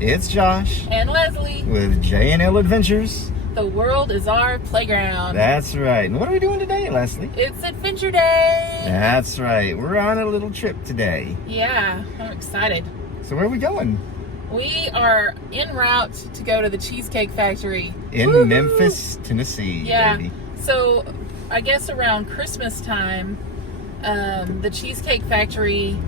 It's Josh and Leslie with J&L Adventures. The world is our playground. That's right. And what are we doing today, Leslie? It's Adventure Day. That's right. We're on a little trip today. Yeah, I'm excited. So where are we going? We are en route to go to the Cheesecake Factory. In Woo-hoo! Memphis, Tennessee, yeah. baby. So I guess around Christmas time, the Cheesecake Factory,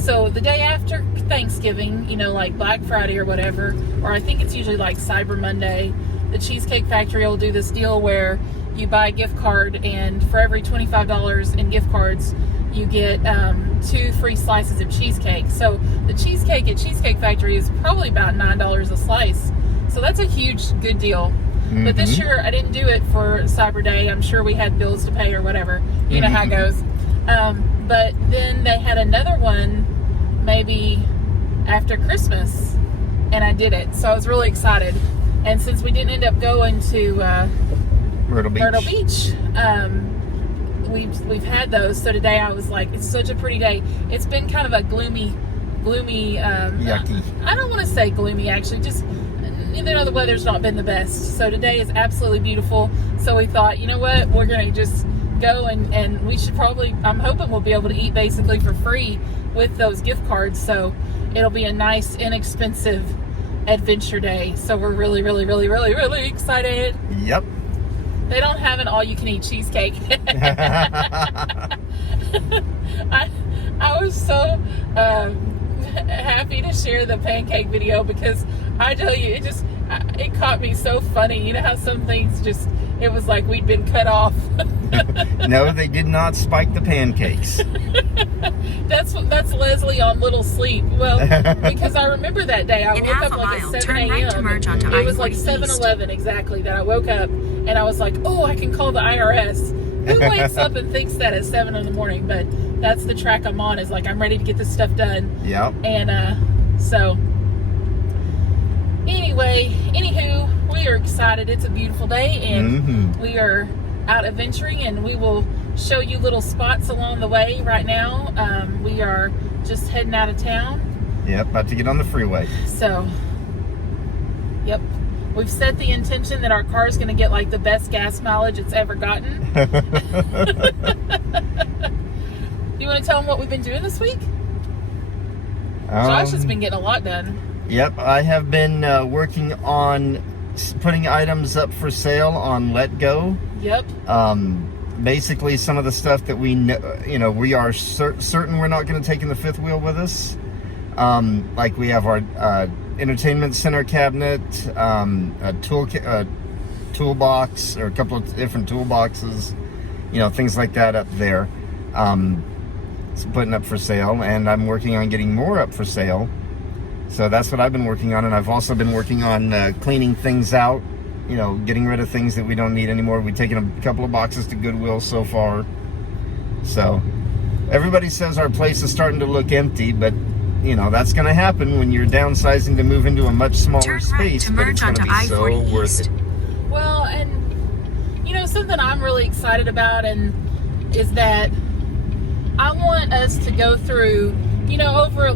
so the day after Thanksgiving, you know, like Black Friday or whatever, or I think it's usually like Cyber Monday, the Cheesecake Factory will do this deal where you buy a gift card, and for every $25 in gift cards, you get 2 free slices of cheesecake. So the cheesecake at Cheesecake Factory is probably about $9 a slice. So that's a huge, good deal. Mm-hmm. But this year, I didn't do it for Cyber Day. I'm sure we had bills to pay or whatever. You know how it goes. But then they had another one maybe after Christmas, and I did it. So I was really excited. And since we didn't end up going to Myrtle Beach, we've had those. So today I was like, it's such a pretty day. It's been kind of a gloomy yucky. I don't want to say gloomy, actually, just, you know, the weather's not been the best. So today is absolutely beautiful. So we thought, you know what, we're going to just go and we should probably, I'm hoping we'll be able to eat basically for free with those gift cards. So it'll be a nice, inexpensive adventure day. So we're really, really, really, really, really excited. Yep. They don't have an all-you-can-eat cheesecake. I was so happy to share the pancake video because I tell you, it caught me so funny. You know how some things just, it was like we'd been cut off. No, they did not spike the pancakes. That's Leslie on little sleep. Well, because I remember that day I woke up like at 7 a.m. It was like 7-Eleven exactly that I woke up and I was like, oh, I can call the IRS. Who wakes up and thinks that at 7 in the morning? But that's the track I'm on, is like I'm ready to get this stuff done. Yep. And so anyway, anywho, we are excited. It's a beautiful day, and we are out adventuring, and we will show you little spots along the way. Right now, we are just heading out of town. Yep, about to get on the freeway. So, yep. We've set the intention that our car is going to get like the best gas mileage it's ever gotten. You want to tell them what we've been doing this week? Josh has been getting a lot done. Yep, I have been working on putting items up for sale on Let Go. Yep. Basically, some of the stuff that we know, you know, we are certain we're not going to take in the fifth wheel with us. Like we have our entertainment center cabinet, a toolbox, or a couple of different toolboxes, you know, things like that up there. It's putting up for sale, and I'm working on getting more up for sale. So that's what I've been working on, and I've also been working on cleaning things out, you know, getting rid of things that we don't need anymore. We've taken a couple of boxes to Goodwill so far. So everybody says our place is starting to look empty, but you know, that's going to happen when you're downsizing to move into a much smaller space, but it's going to be so worth it. Well, and you know, something I'm really excited about is that I want us to go through, you know, over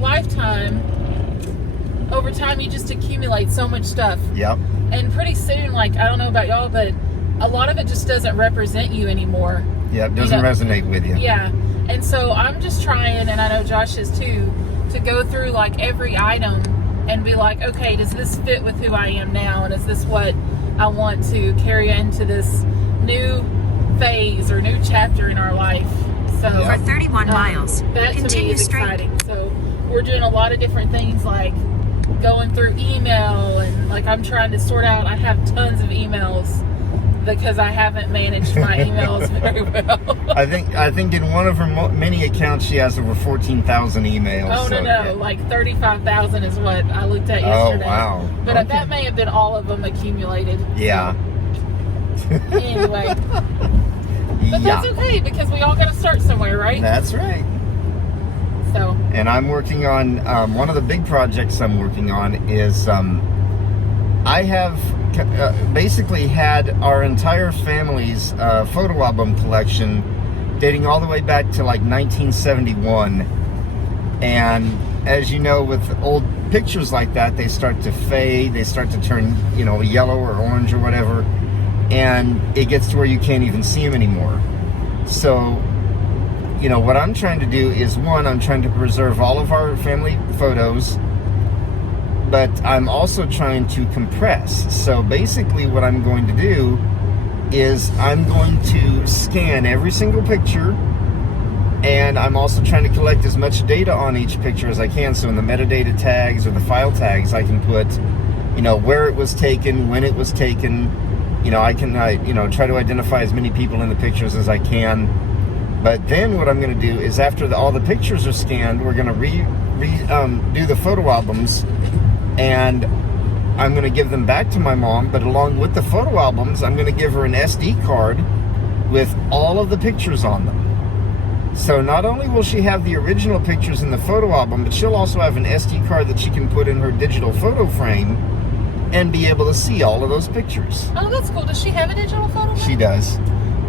time you just accumulate so much stuff. Yep. And pretty soon, like, I don't know about y'all, but a lot of it just doesn't represent you anymore. Yeah, it doesn't resonate with you. Yeah. And so I'm just trying, and I know Josh is too, to go through like every item and be like, okay, does this fit with who I am now? And is this what I want to carry into this new phase or new chapter in our life? So for 31 miles, that continue to me is straight. Exciting. So we're doing a lot of different things, like going through email, and like I'm trying to sort out, I have tons of emails because I haven't managed my emails very well. I think in one of her many accounts she has over 14,000 emails. Oh, so, no, like 35,000 is what I looked at yesterday. Oh, wow. But okay. That may have been all of them accumulated. Yeah. So, anyway. But that's okay, because we all got to start somewhere, right? That's right. So. And I'm working on, one of the big projects I'm working on is, I have basically had our entire family's photo album collection dating all the way back to like 1971. And as you know, with old pictures like that, they start to fade, they start to turn, yellow or orange or whatever, and it gets to where you can't even see them anymore. So, what I'm trying to do is, one, I'm trying to preserve all of our family photos, but I'm also trying to compress. So basically what I'm going to do is I'm going to scan every single picture, and I'm also trying to collect as much data on each picture as I can. So in the metadata tags or the file tags, I can put, where it was taken, when it was taken. I can, try to identify as many people in the pictures as I can. But then what I'm going to do is, after all the pictures are scanned, we're going to do the photo albums, and I'm going to give them back to my mom. But along with the photo albums, I'm going to give her an SD card with all of the pictures on them. So not only will she have the original pictures in the photo album, but she'll also have an SD card that she can put in her digital photo frame and be able to see all of those pictures. Oh, that's cool. Does she have a digital photo frame? She does.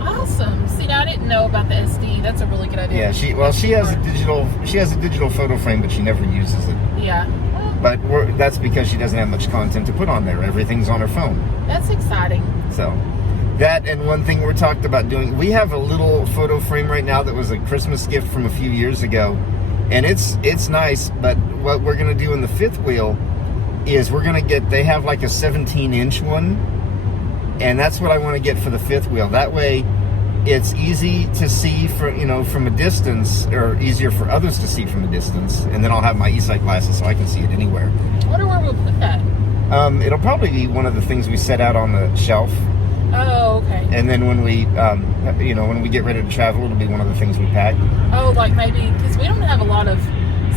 Awesome. See, I didn't know about the SD. That's a really good idea. Yeah, she has a digital photo frame, but she never uses it. Yeah. But that's because she doesn't have much content to put on there. Everything's on her phone. That's exciting. So, that, and one thing we're talked about doing, we have a little photo frame right now that was a Christmas gift from a few years ago, and it's nice. But what we're gonna do in the fifth wheel is they have like a 17-inch one, and that's what I want to get for the fifth wheel. That way it's easy to see from a distance, or easier for others to see from a distance, and then I'll have my e-sight glasses so I can see it anywhere. I wonder where we'll put that. It'll probably be one of the things we set out on the shelf. Oh, okay. And then when we when we get ready to travel, it'll be one of the things we pack. Oh, like maybe because we don't have a lot of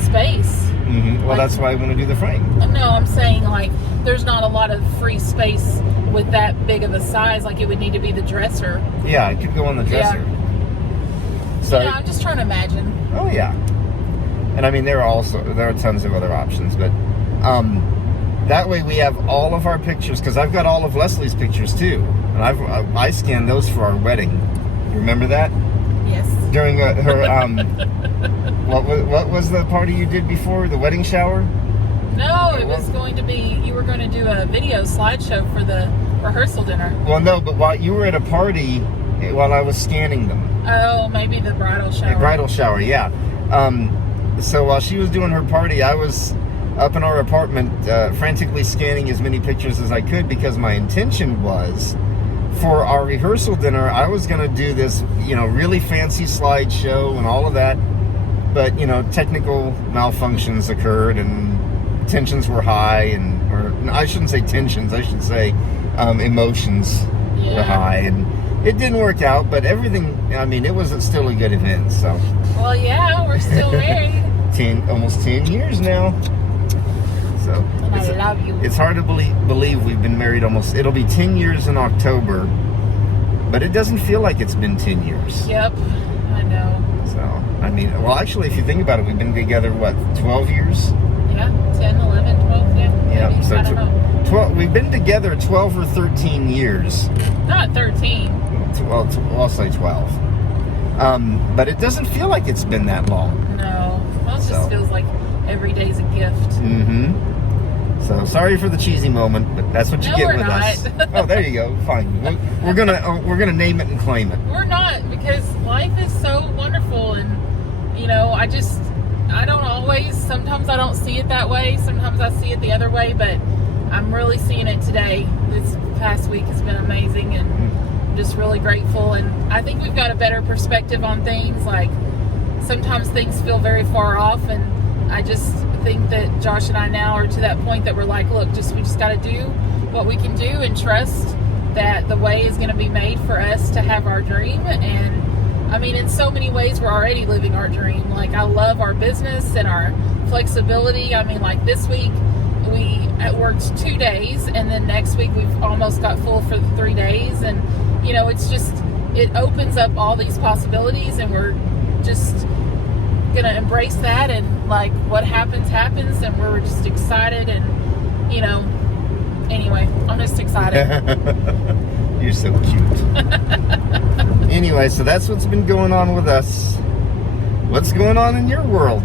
space. Mm-hmm. Well, that's why I want to do the frame. No, I'm saying like there's not a lot of free space with that big of a size. Like it would need to be the dresser. Yeah, it could go on the dresser. Yeah. So I'm just trying to imagine. Oh yeah. And I mean there are tons of other options, but that way we have all of our pictures, because I've got all of Leslie's pictures too, and I scanned those for our wedding. You remember that? Yes. During her what was the party you did before the wedding shower? No, it was going to be, you were going to do a video slideshow for the rehearsal dinner. Well, no, but while you were at a party, while I was scanning them. Oh, maybe the bridal shower. The bridal shower, yeah. So while she was doing her party, I was up in our apartment frantically scanning as many pictures as I could, because my intention was, for our rehearsal dinner, I was going to do this, really fancy slideshow and all of that. But, technical malfunctions occurred and tensions were high, or I shouldn't say tensions, I should say emotions were high, and it didn't work out, but everything, it was still a good event, so. Well, yeah, we're still married. Almost 10 years now. So. And I love you. It's hard to believe we've been married it'll be 10 years in October, but it doesn't feel like it's been 10 years. Yep, I know. So, actually, if you think about it, we've been together, 12 years? Yeah, 10, 11, 12, yeah. Yeah, maybe. so I don't know. 12, we've been together 12 or 13 years. Not 13. Well, I'll say 12. But it doesn't feel like it's been that long. No. Well, it just feels like every day's a gift. Mm-hmm. So, sorry for the cheesy moment, but that's what you get with us. Oh, there you go. Fine. We're gonna name it and claim it. We're not, because life is so wonderful, and I don't always. Sometimes I don't see it that way. Sometimes I see it the other way, but I'm really seeing it today. This past week has been amazing, and I'm just really grateful. And I think we've got a better perspective on things. Like sometimes things feel very far off, and I just think that Josh and I now are to that point that we're like, look, we just got to do what we can do and trust that the way is going to be made for us to have our dream. And in so many ways, we're already living our dream. Like, I love our business and our flexibility. Like this week, we worked 2 days, and then next week we've almost got full for the 3 days. And, it opens up all these possibilities, and we're just gonna embrace that, and what happens, and we're just excited, and anyway, I'm just excited. You're so cute. Anyway, so that's what's been going on with us. What's going on in your world?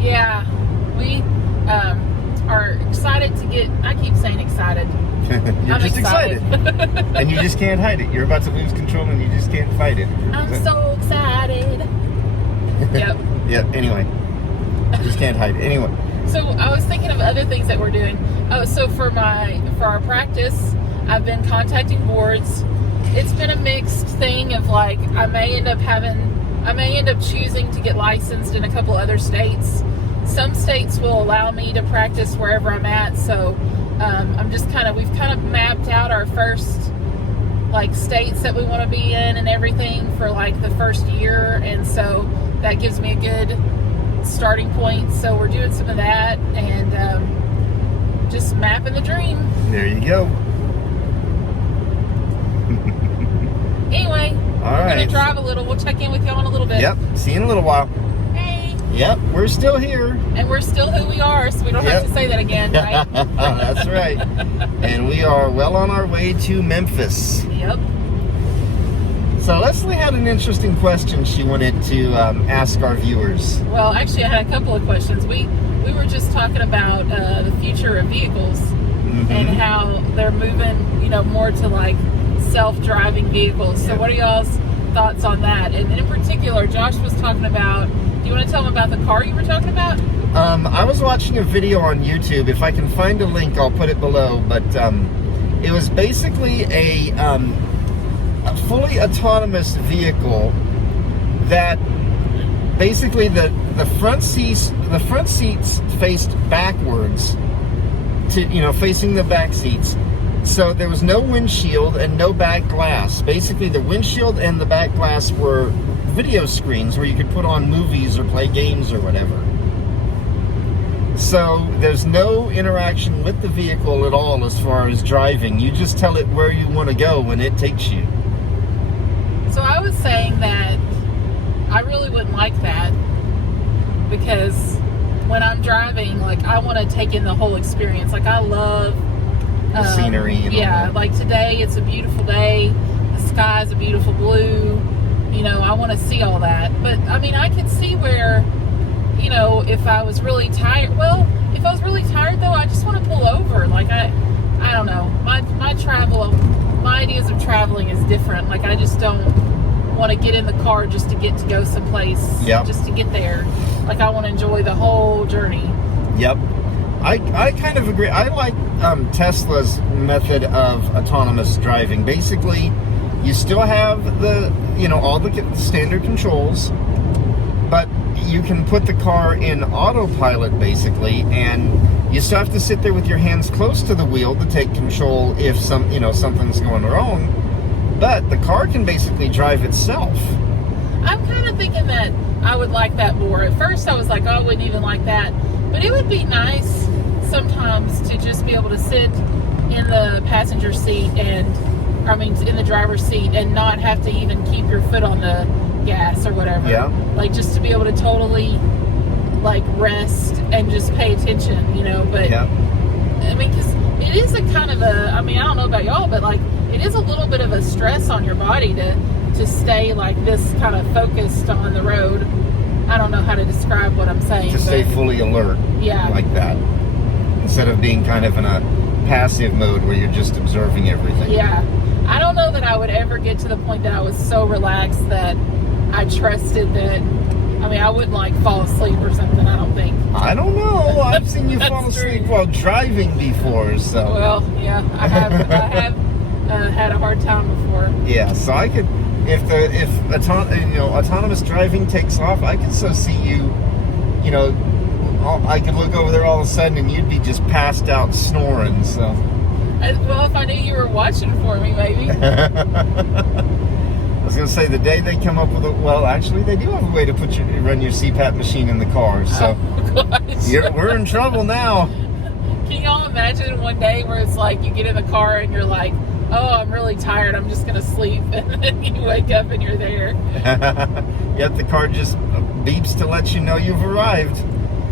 Yeah, are excited to get. I keep saying excited. You're I'm just excited. And you just can't hide it. You're about to lose control and you just can't fight it. I'm so excited. Yep. Yep, anyway. Just can't hide it. Anyway. So I was thinking of other things that we're doing. Oh, so for our practice, I've been contacting boards. It's been a mixed thing of like, I may end up choosing to get licensed in a couple other states. Some states will allow me to practice wherever I'm at, so we've kind of mapped out our first like states that we want to be in and everything for like the first year, and so that gives me a good starting point. So we're doing some of that and just mapping the dream. There you go. Anyway, all we're right. going to drive a little. We'll check in with y'all in a little bit. Yep, see you in a little while. Hey. Yep, we're still here. And we're still who we are, so we don't have to say that again, right? That's right. And we are well on our way to Memphis. Yep. So Leslie had an interesting question she wanted to ask our viewers. Well, actually, I had a couple of questions. We were just talking about the future of vehicles and how they're moving, more to like self-driving vehicles. So what are y'all's thoughts on that? And in particular, Josh was talking about, do you want to tell him about the car you were talking about? I was watching a video on YouTube. If I can find a link, I'll put it below. But it was basically a fully autonomous vehicle that basically the front seats faced backwards to facing the back seats. So there was no windshield and no back glass. Basically, the windshield and the back glass were video screens where you could put on movies or play games or whatever. So there's no interaction with the vehicle at all as far as driving. You just tell it where you want to go when it takes you. So I was saying that I really wouldn't like that because when I'm driving, like I want to take in the whole experience. Like I love the scenery. And yeah, like today it's a beautiful day. The sky's a beautiful blue. I want to see all that. But I mean, I could see where, if I was really tired. Well, if I was really tired though, I just want to pull over. Like I don't know. My ideas of traveling is different. Like I just don't want to get in the car just to go someplace. Yep. Just to get there. Like I want to enjoy the whole journey. Yep. I kind of agree. I like Tesla's method of autonomous driving. Basically, you still have all the standard controls, but you can put the car in autopilot basically, and you still have to sit there with your hands close to the wheel to take control if something's going wrong. But the car can basically drive itself. I'm kind of thinking that I would like that more. At first, I was like, oh, I wouldn't even like that. But it would be nice sometimes to just be able to sit in the passenger seat in the driver's seat and not have to even keep your foot on the gas or whatever. Yeah. Like just to be able to totally like rest and just pay attention, but yeah. I mean, because it is a kind of I don't know about y'all, but like it is a little bit of a stress on your body to stay like this kind of focused on the road. I don't know how to describe what I'm saying. To stay fully alert. Yeah. Like that. Instead of being kind of in a passive mode where you're just observing everything. Yeah. I don't know that I would ever get to the point that I was so relaxed that I trusted that. I mean, I wouldn't like fall asleep or something, I don't think. I don't know. I've seen you fall asleep while driving before, so. Well, yeah, I have had a hard time before. Yeah, so I could, if autonomous driving takes off, I could so see you, I could look over there all of a sudden and you'd be just passed out snoring, so. Well, if I knew you were watching for me, maybe. I was going to say, the day they come up with actually, they do have a way to run your CPAP machine in the car, so. Oh, gosh. We're in trouble now. Can y'all imagine one day where it's like you get in the car and you're like, oh, I'm really tired, I'm just going to sleep, and then you wake up and you're there. Yet the car just beeps to let you know you've arrived.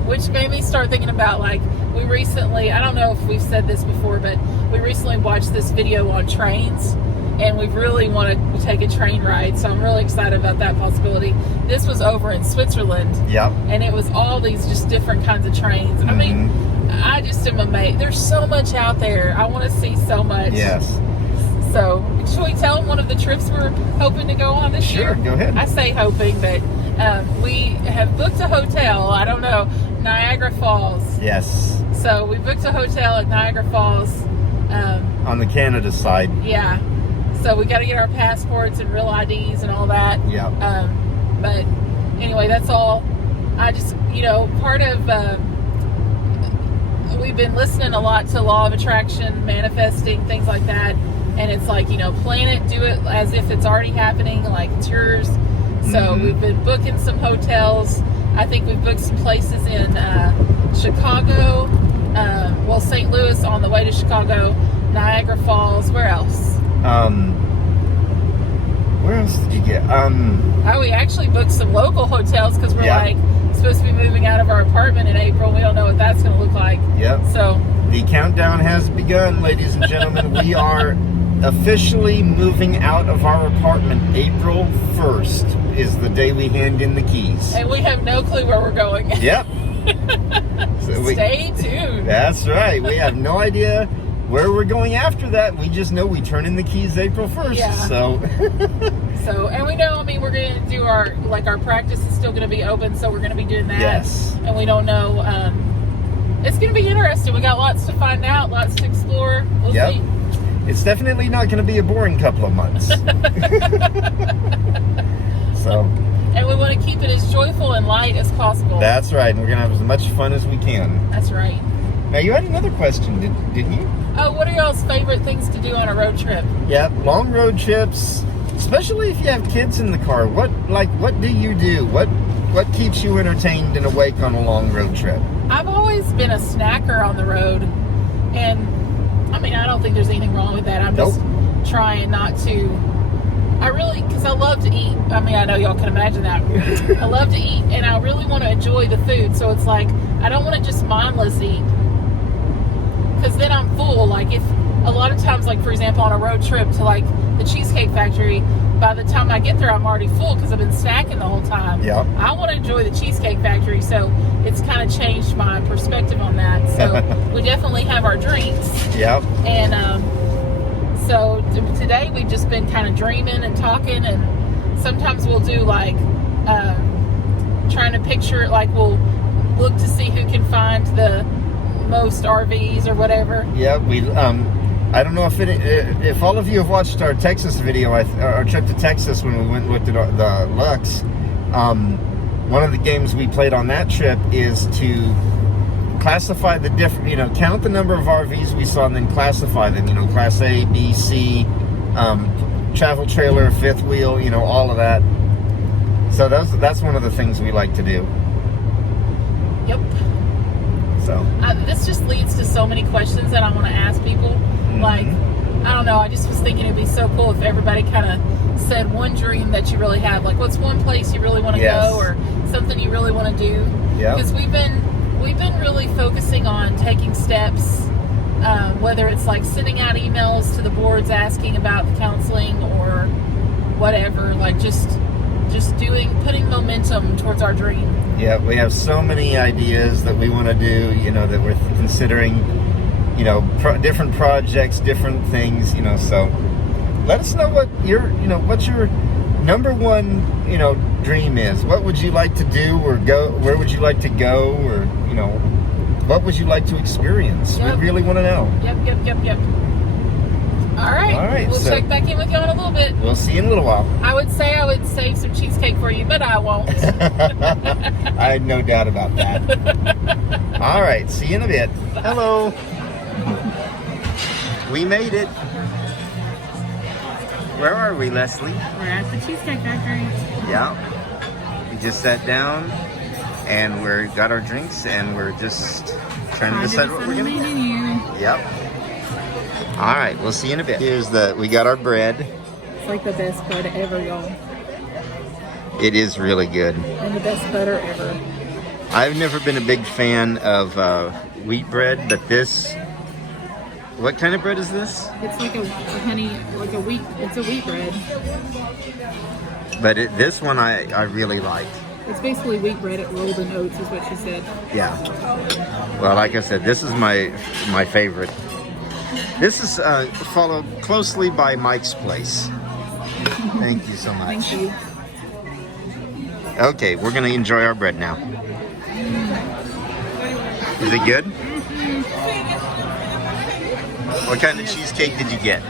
Which made me start thinking about, like, we recently, I don't know if we've said this before, but we recently watched this video on trains, and we really want to take a train ride. So I'm really excited about that possibility. This was over in Switzerland. Yep. And it was all these just different kinds of trains. I mean, I just am amazed. There's so much out there. I want to see so much. Yes. So, should we tell them one of the trips we're hoping to go on this year? Sure, go ahead. I say hoping, but we have booked a hotel. I don't know, Niagara Falls. Yes. So we booked a hotel at Niagara Falls. On the Canada side. Yeah. So we got to get our passports and real IDs and all that. Yeah. But anyway, that's all. I just, part of we've been listening a lot to law of attraction, manifesting, things like that. And it's like, plan it, do it as if it's already happening, like it's yours. So we've been booking some hotels. I think we've booked some places in Chicago, St. Louis on the way to Chicago, Niagara Falls. Where else? Where else did you get? We actually booked some local hotels because we're supposed to be moving out of our apartment in April. We don't know what that's going to look like. Yep. So the countdown has begun, ladies and gentlemen. We are officially moving out of our apartment. April 1st is the day we hand in the keys. And we have no clue where we're going. Yep. Stay tuned. That's right. We have no idea where we're going after that. We just know we turn in the keys April 1st. Yeah. So, and we know, we're going to do our practice is still going to be open, so we're going to be doing that. Yes. And we don't know. It's going to be interesting. We got lots to find out, lots to explore. We'll see. It's definitely not going to be a boring couple of months. So. And we want to keep it as joyful and light as possible. That's right. And we're going to have as much fun as we can. That's right. Now, you had another question, didn't you? Oh, what are y'all's favorite things to do on a road trip? Yeah, long road trips, especially if you have kids in the car. What do you do? What keeps you entertained and awake on a long road trip? I've always been a snacker on the road, and I don't think there's anything wrong with that. I'm just trying not to. Because I love to eat. I know y'all can imagine that. I love to eat, and I really want to enjoy the food. So it's like, I don't want to just mindless eat, because then I'm full. Like, if a lot of times, like, for example, on a road trip to, like, the Cheesecake Factory, by the time I get there, I'm already full because I've been snacking the whole time. Yeah. I want to enjoy the Cheesecake Factory, so it's kind of changed my perspective on that. So we definitely have our drinks. Yep. And so today we've just been kind of dreaming and talking, and sometimes we'll do, like, trying to picture it, like, we'll look to see who can find the most RVs or whatever. Yeah, I don't know if all of you have watched our Texas video, our trip to Texas when we went and looked at the Lux. One of the games we played on that trip is to classify the different, count the number of RVs we saw and then classify them. Class A, B, C, travel trailer, fifth wheel, all of that. So that's one of the things we like to do. Yep. So this just leads to so many questions that I want to ask people. Like, I don't know, I just was thinking it'd be so cool if everybody kind of said one dream that you really have. Like, what's one place you really want to go, or something you really want to do? Yeah. Because we've been really focusing on taking steps, whether it's like sending out emails to the boards asking about the counseling or whatever, like just putting momentum towards our dream. Yeah, we have so many ideas that we want to do, that we're considering, different projects, different things, so let us know what's your number one, dream is. What would you like to do or go? Where would you like to go? Or, what would you like to experience? Yep. We really want to know. Yep. All right. We'll check back in with you in a little bit. We'll see you in a little while. I would say I would save some cheesecake for you, but I won't. I had no doubt about that. All right. See you in a bit. Hello. We made it. Where are we, Leslie? We're at the Cheesecake Factory. Yeah. We just sat down and we got our drinks and we're just trying to decide what we're going to get. Yep. All right, we'll see you in a bit. We got our bread. It's like the best bread ever, y'all. It is really good. And the best butter ever. I've never been a big fan of wheat bread, but this What kind of bread is this? It's like a honey, like a wheat. It's a wheat bread. But this one I really like. It's basically wheat bread rolled in oats, is what she said. Yeah. Well, like I said, this is my favorite. This is followed closely by Mike's Place. Thank you so much. Thank you. Okay, we're gonna enjoy our bread now. Is it good? What kind of cheesecake did you get?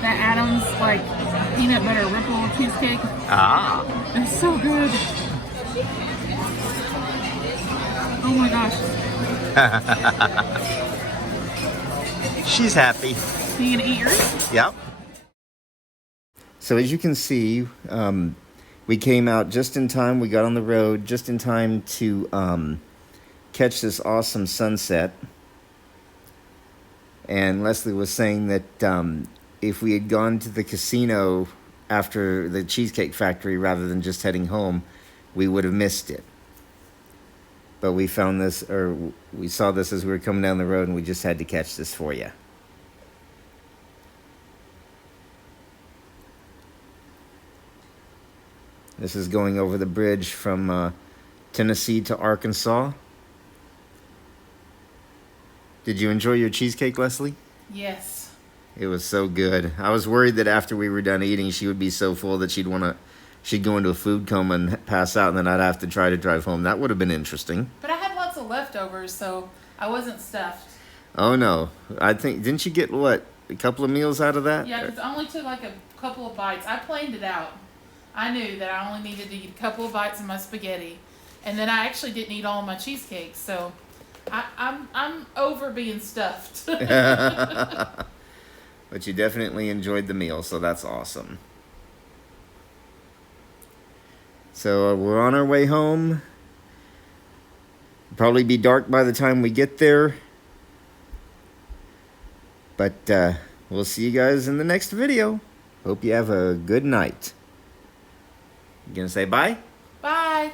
That Adam's like peanut butter ripple cheesecake. Ah. It's so good. Oh my gosh. She's happy. You gonna eat yours? Yep. So as you can see, we came out just in time. We got on the road just in time to catch this awesome sunset. And Leslie was saying that if we had gone to the casino after the Cheesecake Factory rather than just heading home, we would have missed it. But we found this, or we saw this as we were coming down the road, and we just had to catch this for you. This is going over the bridge from Tennessee to Arkansas. Did you enjoy your cheesecake, Leslie? Yes. It was so good. I was worried that after we were done eating, she would be so full that she'd go into a food coma and pass out, and then I'd have to try to drive home. That would have been interesting. But I had lots of leftovers, so I wasn't stuffed. Oh no. I think, didn't you get what, a couple of meals out of that? Yeah, because I only took like a couple of bites. I planned it out. I knew that I only needed to eat a couple of bites of my spaghetti. And then I actually didn't eat all of my cheesecakes, so I'm over being stuffed. But you definitely enjoyed the meal, so that's awesome. So we're on our way home. Probably be dark by the time we get there. But we'll see you guys in the next video. Hope you have a good night. You gonna say bye? Bye.